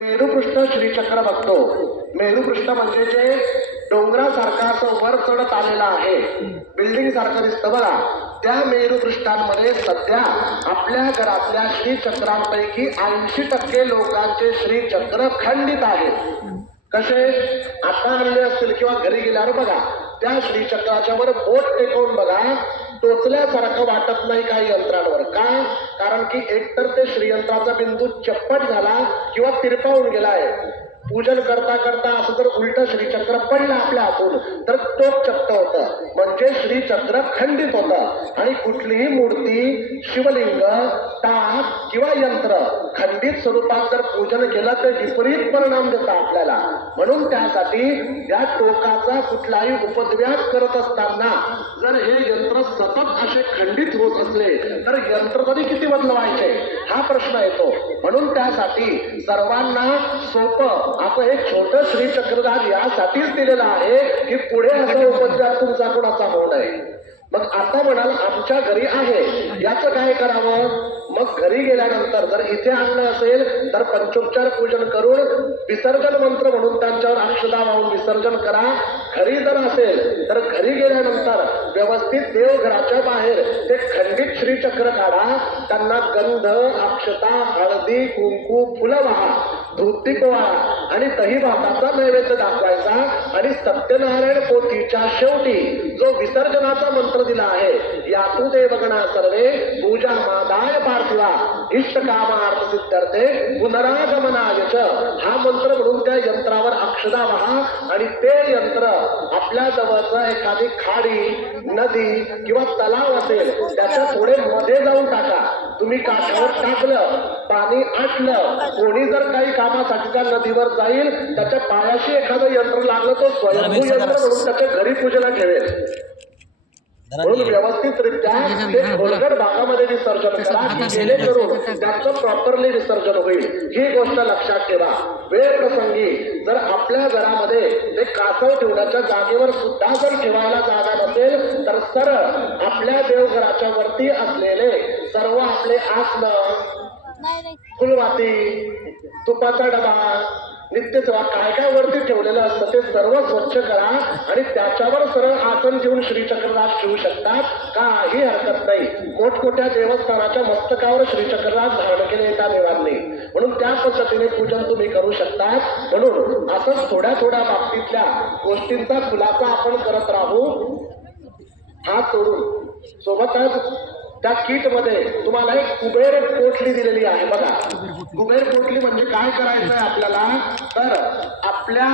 मेरुपृष्ठ श्रीचक्र बघतो. मेरुपृष्ठ म्हणजे जे डोंगरासारखा असं वर चढत आलेलं आहे, बिल्डिंग सारखं दिसतं बघा. त्या मेरुपृष्ठांमध्ये सध्या आपल्या घरातल्या श्रीचक्रांपैकी 80% लोकांचे श्रीचक्र खंडित आहेत. कसे आता आणले असतील किंवा घरी गेल्यावर बघा, त्या श्रीचक्राच्या वर बोट टेकवून बघा, टोचल्यासारखं वाटत नाही काही यंत्रांवर. का? कारण की एकतर ते श्रीयंत्राचा बिंदू चप्पट झाला किंवा तिरपावून गेलाय. पूजन करता करता असं जर उलट श्रीचक्र पडलं आपल्या हातून तर टोक चक्क होतं, म्हणजे श्रीचक्र खंडित होतं. आणि कुठलीही मूर्ती, शिवलिंग, टाक किंवा यंत्र खंडित स्वरूपात जर पूजन केलं तर विपरीत परिणाम देतात आपल्याला. म्हणून त्यासाठी या टोकाचा कुठलाही उपद्व्यास करत असताना जर हे यंत्र सतत असे खंडित होत असले तर यंत्र तरी किती बदलवायचे हा प्रश्न येतो. म्हणून त्यासाठी सर्वांना सोपं असं एक छोटं श्रीचक्रराज यासाठीच दिलेलं आहे की पुढे असा उपद्व्यास तुमचा कुणाचा होऊ नये. मग आता म्हणाल आमच्या घरी आहे, याचं काय करावं? मग घरी गेल्यानंतर जर इथे आणलं असेल तर पंचोपचार पूजन करून विसर्जन मंत्र म्हणून त्यांच्यावर अक्षदा वाहून विसर्जन करा. घरी जर असेल तर घरी गेल्यानंतर व्यवस्थित देवघराच्या बाहेर ते खंडित श्रीचक्र काढा, त्यांना गंध, अक्षता, हळदी, कुंकू, फुलं वाहा, धूपदीप पोळा आणि दही भाताचा नैवेद्य दाखवायचा. आणि सत्यनारायण पोथीच्या शेवटी जो विसर्जनाचा मंत्र दिला आहे, यातू देवगणा सर्वे पूजा मादाय पार्थिवा इष्टकामार्थ सिद्ध्यर्थे पुनरागमनाय च, हा मंत्र म्हणून त्या यंत्रावर अक्षदा वाहा. आणि ते यंत्र आपल्या जवळचं एखादी खाडी, नदी किंवा तलाव असेल त्याच्या थोडे मध्ये जाऊन टाका. तुम्ही काठावर टाकलं, पाणी आटलं, कोणी जर काही कामासाठी त्या नदीवर जाईल त्याच्या पायाशी एखादं यंत्र लागलं तो स्वयंभू यंत्र म्हणून त्याच्या घरी पूजेला ठेवेल. म्हणून व्यवस्थितरित्या ते खोलगट भागामध्ये विसर्जन करा, जेणेकरून त्याचं प्रॉपरली विसर्जन होईल. ही गोष्ट लक्षात ठेवा. वेळ प्रसंगी जर आपल्या घरामध्ये ते कासव ठेवण्याच्या जागेवर सुद्धा जर ठेवायला जागा नसेल तर सरळ आपल्या देवघराच्या वरती असलेले सर्व आपले आसनं, फुलवाती, तुपाचा डबा, नित्यसेवा काय काय वरती ठेवलेलं असतं ते सर्व स्वच्छ करा आणि त्याच्यावर सरळ आसन घेऊन श्रीचक्रराज ठेवू शकतात, काही हरकत नाही. मोठमोठ्या देवस्थानाच्या मस्तकावर श्रीचक्रराज धारण केले येता देवांनी, म्हणून त्या पद्धतीने पूजन तुम्ही करू शकता. म्हणून असंच थोड्या थोड्या बाबतीतल्या गोष्टींचा खुलासा आपण करत राहू. हात सोडून सोबतच त्या किट मध्ये तुम्हाला एक कुबेर पोटली दिलेली आहे बघा. कुबेर पोटली म्हणजे काय करायचं आहे आपल्याला, तर आपल्या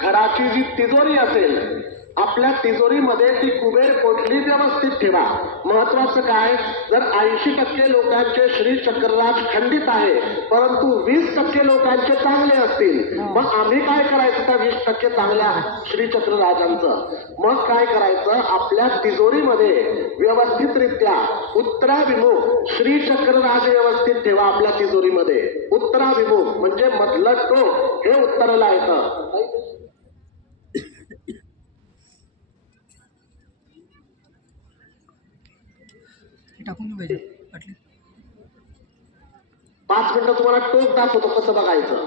घराची जी तिजोरी असेल, आपल्या तिजोरीमध्ये ती कुबेर पोटली व्यवस्थित ठेवा. महत्वाचं काय, जर 80% लोकांचे श्रीचक्रराज खंडित आहे परंतु 20% लोकांचे चांगले असतील, मग आम्ही काय करायचं त्या 20% चांगल्या श्रीचक्रराजांचं? मग काय करायचं, आपल्या तिजोरीमध्ये व्यवस्थितरित्या उत्तराभिमुख श्रीचक्रराज व्यवस्थित ठेवा. आपल्या तिजोरीमध्ये उत्तराभिमुख म्हणजे मधलं टोक हे उत्तरेला येतं. 5 मिनिटं तुम्हाला टोक दाखवतो कसं बघायचं.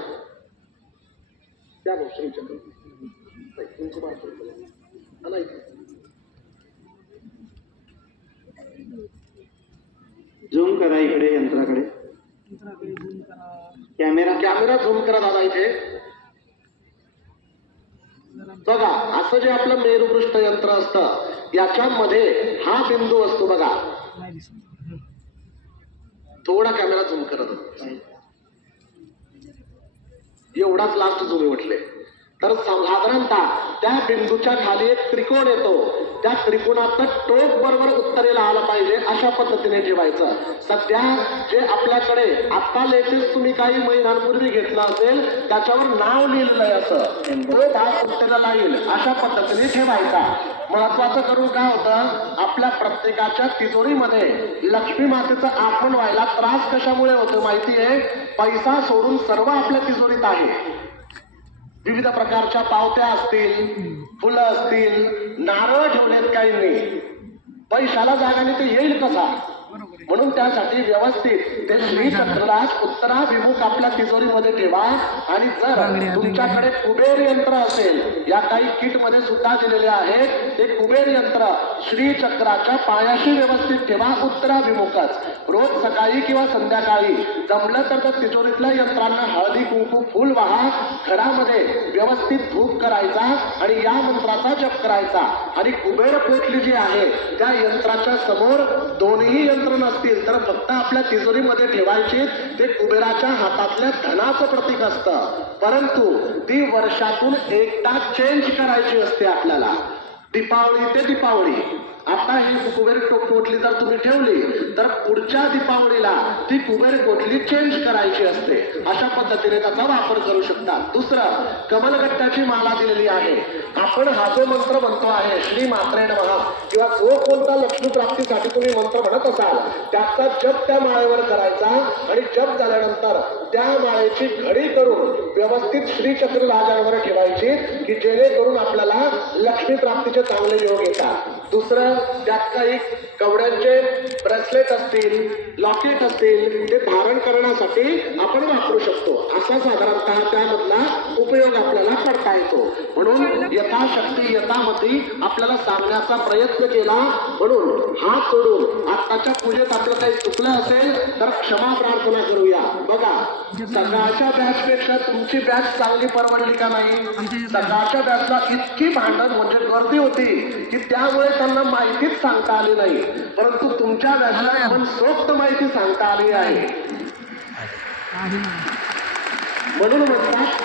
त्या श्रीचक्र झूम करा इकडे यंत्राकडे, कॅमेरा झूम करा दादा. इथे बघा, असं जे आपलं मेरुपृष्ठ यंत्र असतं याच्यामध्ये हा बिंदू असतो बघा. थोडा कॅमेरा झूम करत, एवढाच लास्ट झूम म्हटले तर साधारणतः त्या बिंदूच्या खाली एक त्रिकोण येतो, त्या त्रिकोणाचं टोक बरोबर उत्तरेला आलं पाहिजे अशा पद्धतीने ठेवायचं. सध्या जे आपल्याकडे आता लेटेस्ट तुम्ही काही महिन्यांपूर्वी घेतलं असेल त्याच्यावर नाव लिहिलंय असं, तो भाग उत्तरेला येईल अशा पद्धतीने ठेवायचा. महत्वाचं करून काय होतं, आपल्या प्रत्येकाच्या तिजोरीमध्ये लक्ष्मी मातेचं आगमन व्हायला त्रास कशामुळे होतो माहितीये? पैसा सोडून सर्व आपल्या तिजोरीत आहे. विविध प्रकारच्या पावत्या असतील, फुलं असतील, नारळ ठेवलेत काहींनी, पैशाला जागा नाही ते येईल कसा? म्हणून त्यासाठी व्यवस्थित ते श्रीचक्रला उत्तराभिमुख आपल्या तिजोरीमध्ये ठेवा. आणि जर तुमच्याकडे कुबेर यंत्र असेल, या काही किट मध्ये सुद्धा दिलेले आहेत, ते कुबेर यंत्र श्रीचक्राच्या पायाशी व्यवस्थित ठेवा, उत्तराभिमुखच. रोज सकाळी किंवा संध्याकाळी जमलं तर तिजोरीतल्या यंत्रांना हळदी कुंकू फुल वाहा, घरामध्ये व्यवस्थित धूप करायचा आणि या मंत्राचा जप करायचा. आणि कुबेर पोटली जी आहे त्या यंत्राच्या समोर दोन्ही यंत्र नसतील तर फक्त आपल्या तिजोरीमध्ये ठेवायची. ते कुबेराच्या हातातल्या धनाचं प्रतीक असतं, परंतु ती वर्षातून एकदा चेंज करायची असते आपल्याला, दीपावली ते दीपावली. आता ही कुबेर कोटली जर तुम्ही ठेवली तर पुढच्या दीपावलीला ती कुबेर कोटली चेंज करायची असते. अशा पद्धतीने त्याचा वापर करू शकता. दुसरं, कमलगट्ट्याची माला दिलेली आहे. आपण हा जो मंत्र म्हणतो आहे श्री मात्रे नमः, किंवा जो कोणता लक्ष्मी प्राप्तीसाठी तुम्ही मंत्र म्हणत असाल त्याचा जप त्या माळेवर करायचा. आणि जप झाल्यानंतर त्या माळेची घडी करून व्यवस्थित श्रीचक्र राजावर ठेवायची, की जेणेकरून आपल्याला लक्ष्मी प्राप्तीचे चांगले योग येतात. दुसरं, त्यात काही कवड्यांचे ब्रेसलेट असतील, लॉकेट असतील, ते धारण करण्यासाठी आपण वापरू शकतो. असा साधारणतः त्यामधला उपयोग आपल्याला करता येतो. म्हणून यथाशक्ती यथामती आपल्याला सांगण्याचा प्रयत्न केला. म्हणून हात जोडून आत्ताच्या पूजेत आपलं काही चुकलं असेल तर क्षमा प्रार्थना करूया. बघा, सकाळच्या बॅच पेक्षा तुमची बॅच चांगली परवडली का नाही? सकाळच्या बॅचला इतकी भांडण म्हणजे गर्दी होती की त्यामुळे त्यांना माहितीच सांगता आली नाही, परंतु तुमच्या बॅचला मनसोक्त माहिती सांगता आली आहे. म्हणून म्हणतात